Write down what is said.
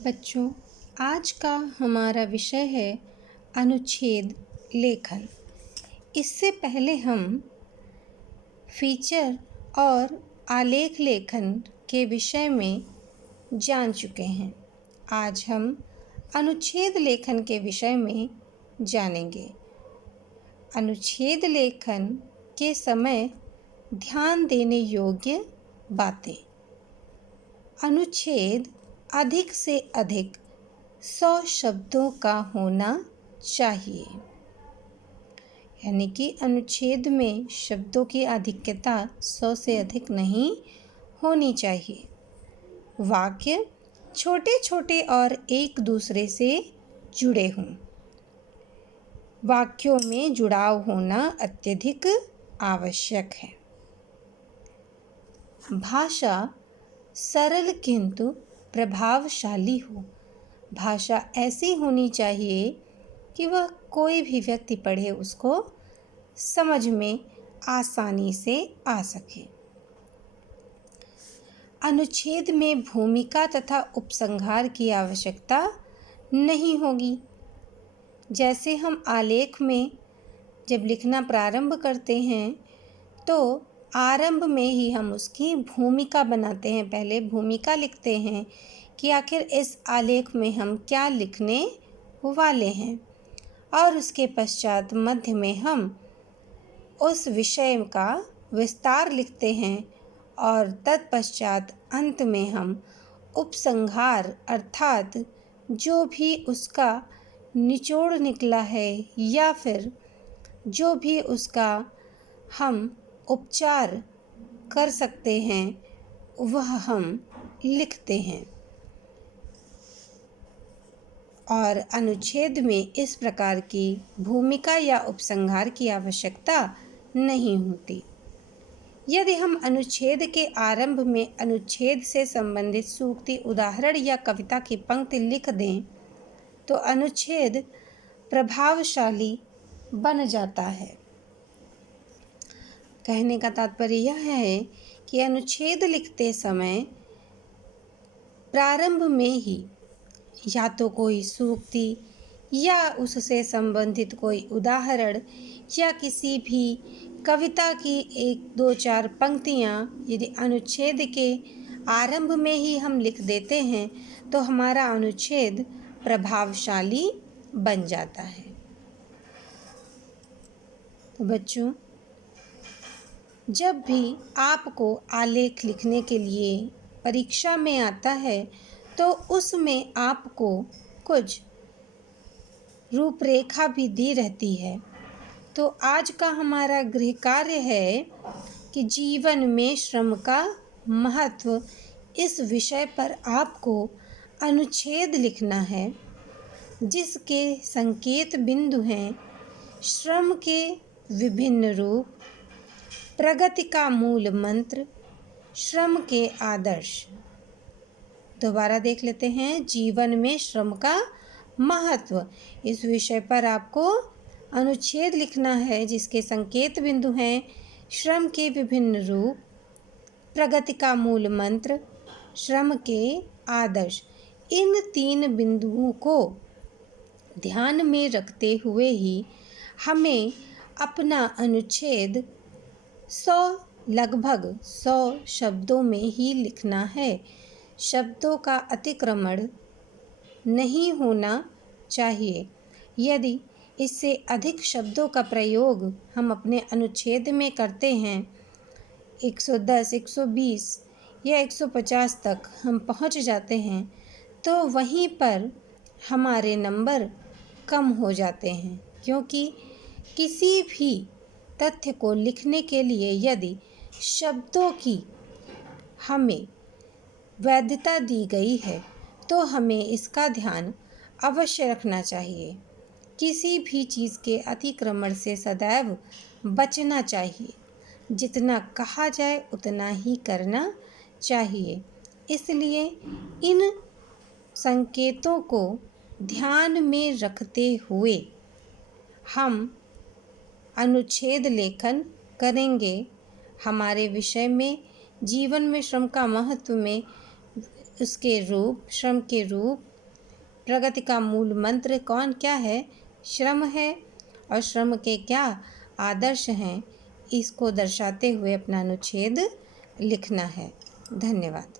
बच्चों, आज का हमारा विषय है अनुच्छेद लेखन। इससे पहले हम फीचर और आलेख लेखन के विषय में जान चुके हैं। आज हम अनुच्छेद लेखन के विषय में जानेंगे। अनुच्छेद लेखन के समय ध्यान देने योग्य बातें। अनुच्छेद अधिक से अधिक 100 शब्दों का होना चाहिए। यानी कि अनुच्छेद में शब्दों की अधिकता 100 से अधिक नहीं होनी चाहिए। वाक्य छोटे छोटे और एक दूसरे से जुड़े हों। वाक्यों में जुड़ाव होना अत्यधिक आवश्यक है। भाषा सरल किंतु प्रभावशाली हो। भाषा ऐसी होनी चाहिए कि वह कोई भी व्यक्ति पढ़े उसको समझ में आसानी से आ सके। अनुच्छेद में भूमिका तथा उपसंहार की आवश्यकता नहीं होगी। जैसे हम आलेख में जब लिखना प्रारंभ करते हैं तो आरंभ में ही हम उसकी भूमिका बनाते हैं। पहले भूमिका लिखते हैं कि आखिर इस आलेख में हम क्या लिखने वाले हैं, और उसके पश्चात मध्य में हम उस विषय का विस्तार लिखते हैं और तत्पश्चात अंत में हम उपसंहार अर्थात जो भी उसका निचोड़ निकला है या फिर जो भी उसका हम उपचार कर सकते हैं वह हम लिखते हैं। और अनुच्छेद में इस प्रकार की भूमिका या उपसंहार की आवश्यकता नहीं होती। यदि हम अनुच्छेद के आरंभ में अनुच्छेद से संबंधित सूक्ति, उदाहरण या कविता की पंक्ति लिख दें तो अनुच्छेद प्रभावशाली बन जाता है। कहने का तात्पर्य यह है कि अनुच्छेद लिखते समय प्रारंभ में ही या तो कोई सूक्ति या उससे संबंधित कोई उदाहरण या किसी भी कविता की 1-2-4 पंक्तियाँ यदि अनुच्छेद के आरंभ में ही हम लिख देते हैं तो हमारा अनुच्छेद प्रभावशाली बन जाता है। तो बच्चों, जब भी आपको आलेख लिखने के लिए परीक्षा में आता है तो उसमें आपको कुछ रूपरेखा भी दी रहती है। तो आज का हमारा गृह कार्य है कि जीवन में श्रम का महत्व, इस विषय पर आपको अनुच्छेद लिखना है जिसके संकेत बिंदु हैं श्रम के विभिन्न रूप, प्रगति का मूल मंत्र, श्रम के आदर्श। दोबारा देख लेते हैं। जीवन में श्रम का महत्व, इस विषय पर आपको अनुच्छेद लिखना है जिसके संकेत बिंदु हैं श्रम के विभिन्न रूप, प्रगति का मूल मंत्र, श्रम के आदर्श। इन 3 बिंदुओं को ध्यान में रखते हुए ही हमें अपना अनुच्छेद लगभग 100 शब्दों में ही लिखना है। शब्दों का अतिक्रमण नहीं होना चाहिए। यदि इससे अधिक शब्दों का प्रयोग हम अपने अनुच्छेद में करते हैं, 110, 120 या 150 तक हम पहुंच जाते हैं, तो वहीं पर हमारे नंबर कम हो जाते हैं। क्योंकि किसी भी तथ्य को लिखने के लिए यदि शब्दों की हमें वैधता दी गई है तो हमें इसका ध्यान अवश्य रखना चाहिए। किसी भी चीज़ के अतिक्रमण से सदैव बचना चाहिए। जितना कहा जाए उतना ही करना चाहिए। इसलिए इन संकेतों को ध्यान में रखते हुए हम अनुच्छेद लेखन करेंगे। हमारे विषय में जीवन में श्रम का महत्व में उसके रूप, श्रम के रूप, प्रगति का मूल मंत्र कौन क्या है? श्रम है। और श्रम के क्या आदर्श हैं, इसको दर्शाते हुए अपना अनुच्छेद लिखना है। धन्यवाद।